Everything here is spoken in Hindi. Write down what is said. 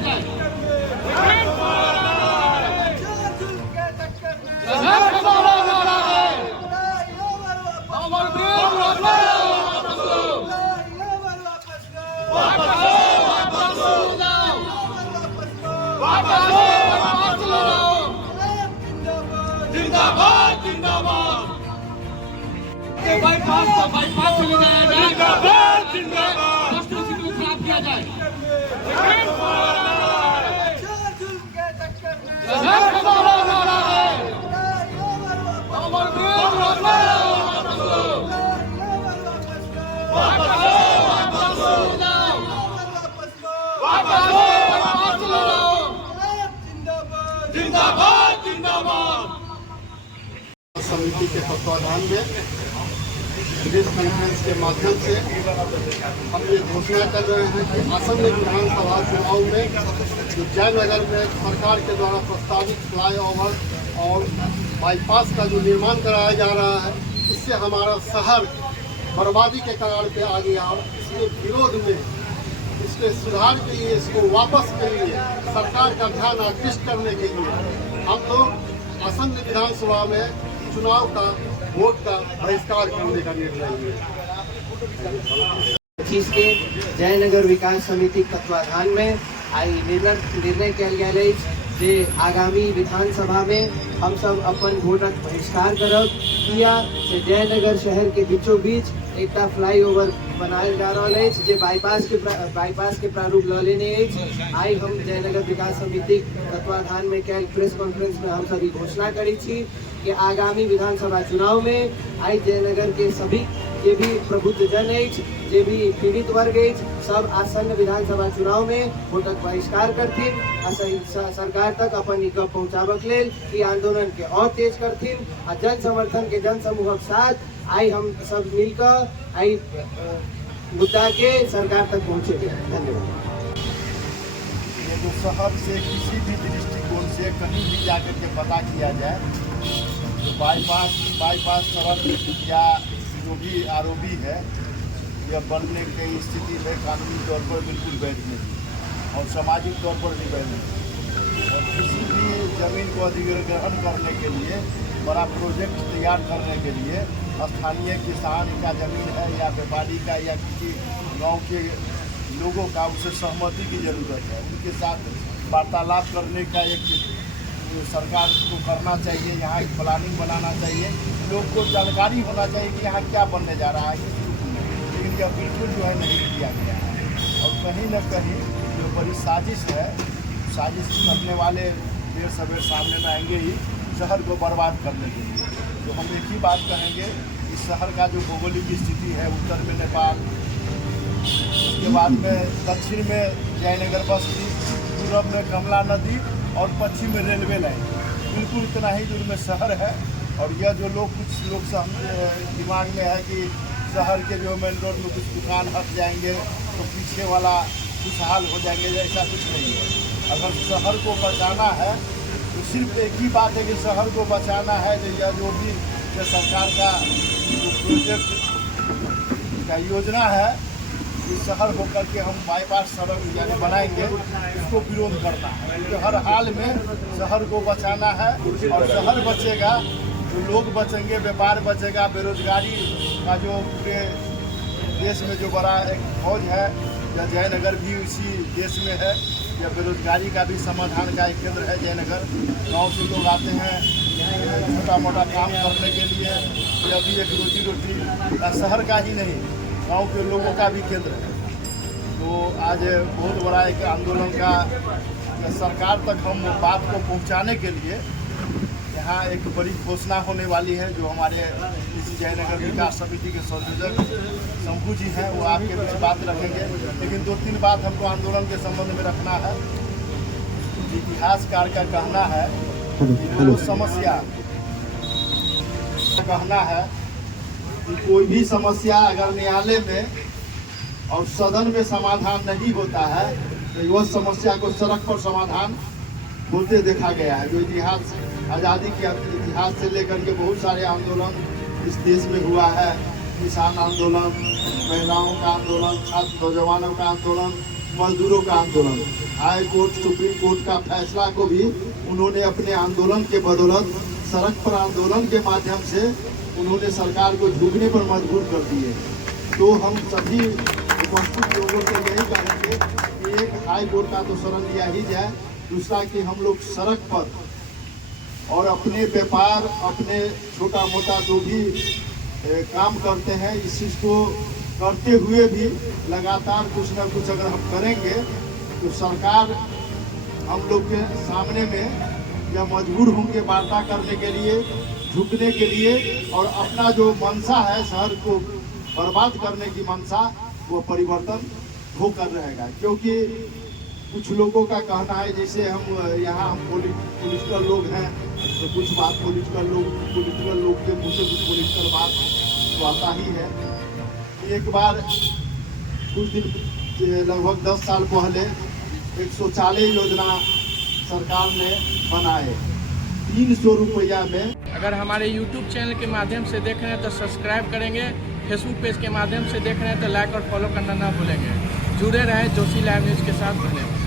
जाए। जिंदाबाद जिंदाबाद बाईपास चले जाया जाए। जिंदाबाद जिंदाबाद राष्ट्रीय को खराब किया जाए। जिंदाबाद जिंदाबाद समिति के तत्वाधान में प्रेस कॉन्फ्रेंस के माध्यम से हम ये घोषणा कर रहे हैं कि आसन्न विधानसभा चुनाव में जो जयनगर में सरकार के द्वारा प्रस्तावित फ्लाईओवर और बाईपास का जो निर्माण कराया जा रहा है, इससे हमारा शहर बर्बादी के कगार पे आ गया और इसके विरोध में, इसके सुधार के लिए, इसको वापस के लिए, सरकार का ध्यान आकृष्ट करने के लिए हम लोग आसन्न विधानसभा में चुनाव का वोट का बहिष्कार करने का निर्णय लिया। के जयनगर विकास समिति तत्वाधान में आई निर्णय किया गया है जे आगामी विधानसभा में हम सब अपन वोटक बहिष्कार करब किया से जयनगर शहर के बीचों बीच एक फ्लाईओवर बनाया जा रहा है जे बाईपास के प्रारूप ल लेने। आई हम जयनगर विकास समिति तत्वाधान में कैल प्रेस कॉन्फ्रेंस में हम सभी घोषणा करी थी कि आगामी विधानसभा चुनाव में आई जयनगर के सभी जे भी प्रबुद्ध जन जे भी पीड़ित वर्ग सब आसन्न विधानसभा चुनाव में वोटक बहिष्कार करथिन सरकार तक अपन गप पहुँचाबक लेल ई आंदोलन के और तेज करथिन आ जन समर्थन के जन समूह साथ आई हम सब मिलकर आई मुद्दा के सरकार तक पहुँचे। धन्यवाद। ये जो शहर से किसी भी दृष्टिकोण से कहीं भी जाकर के पता किया जाए तो बाईपास सड़क या जो भी आरोपी है यह बनने की स्थिति में कानूनी तौर पर बिल्कुल वैध नहीं और सामाजिक तौर पर भी वैध नहीं। और किसी भी जमीन को अधिग्रहण करने के लिए, बड़ा प्रोजेक्ट तैयार करने के लिए स्थानीय किसान का जमीन है या व्यापारी का या किसी गांव के लोगों का उससे सहमति की जरूरत है। उनके साथ वार्तालाप करने का एक सरकार को करना चाहिए। यहाँ एक प्लानिंग बनाना चाहिए, लोग को जानकारी होना चाहिए कि यहाँ क्या बनने जा रहा है, लेकिन यह बिल्कुल जो है नहीं किया गया है। और कहीं न कहीं जो बड़ी साजिश है, साजिश करने वाले देर सवेर सामने में आएंगे ही शहर को बर्बाद करने के लिए। तो हम एक ही बात कहेंगे, इस शहर का जो भौगोलिक स्थिति है, उत्तर में नेपाल, उसके बाद में दक्षिण में जयनगर बस्ती, पूर्व में कमला नदी और पश्चिम में रेलवे लाइन, बिल्कुल इतना ही दूर में शहर है। और यह जो कुछ लोग दिमाग में है कि शहर के जो मेन रोड में कुछ दुकान हट जाएंगे तो पीछे वाला खुशहाल हो जाएंगे, ऐसा कुछ नहीं है। अगर शहर को बचाना है तो सिर्फ एक ही बात है कि शहर को बचाना है। यह जो भी सरकार का प्रोजेक्ट का योजना है, इस शहर होकर के हम बाईपास सड़क यानी बनाएंगे, इसको विरोध करना है। तो हर हाल में शहर को बचाना है और शहर बचेगा तो लोग बचेंगे, व्यापार बचेगा, बेरोजगारी का जो पूरे देश में जो बड़ा एक फौज है, या जयनगर भी उसी देश में है। या बेरोजगारी का भी समाधान का एक केंद्र है जयनगर। गांव से लोग आते हैं छोटा मोटा काम करने के लिए, यह भी एक रोजी रोटी शहर का ही नहीं, गांव के लोगों का भी केंद्र है। तो आज बहुत बड़ा एक आंदोलन का सरकार तक हम बात को पहुंचाने के लिए यहाँ एक बड़ी घोषणा होने वाली है, जो हमारे इस जयनगर विकास समिति के संयोजक शंभू जी हैं, वो आपके बीच बात रखेंगे। लेकिन 2-3 बात हमको आंदोलन के संबंध में रखना है। इतिहासकार का कहना है कि समस्या कहना है कि कोई भी समस्या अगर न्यायालय में और सदन में समाधान नहीं होता है तो वह समस्या को सड़क पर समाधान होते देखा गया है। जो इतिहास, आज़ादी के इतिहास से लेकर के बहुत सारे आंदोलन इस देश में हुआ है। किसान आंदोलन, महिलाओं का आंदोलन, छात्र नौजवानों का आंदोलन, मजदूरों का आंदोलन, हाई कोर्ट सुप्रीम कोर्ट का फैसला को भी उन्होंने अपने आंदोलन के बदौलत सड़क पर आंदोलन के माध्यम से उन्होंने सरकार को झुकने पर मजबूर कर दिए। तो हम सभी उपस्थित लोगों से यही कहेंगे कि एक हाई कोर्ट का तो शरण लिया ही जाए, दूसरा कि हम लोग सड़क पर और अपने व्यापार, अपने छोटा मोटा जो भी काम करते हैं, इस चीज़ को करते हुए भी लगातार कुछ ना कुछ अगर हम करेंगे तो सरकार हम लोग के सामने में या मजबूर होंगे वार्ता करने के लिए, झुकने के लिए, और अपना जो मंशा है शहर को बर्बाद करने की मंशा, वो परिवर्तन होकर रहेगा। क्योंकि कुछ लोगों का कहना है, जैसे हम यहाँ हम पॉलिटिकल लोग हैं तो कुछ बात पॉलिटिकल लोग के मुँह से कुछ पॉलिटिकल बात तो आता ही है। एक बार कुछ दिन लगभग 10 साल पहले एक शौचालय योजना सरकार ने बनाए 300 रुपया में। अगर हमारे YouTube चैनल के माध्यम से देख रहे हैं तो सब्सक्राइब करेंगे, फेसबुक पेज के माध्यम से देख रहे हैं तो लाइक और फॉलो करना ना भूलेंगे। जुड़े रहें जोशी लाइव न्यूज़ के साथ। धन्यवाद।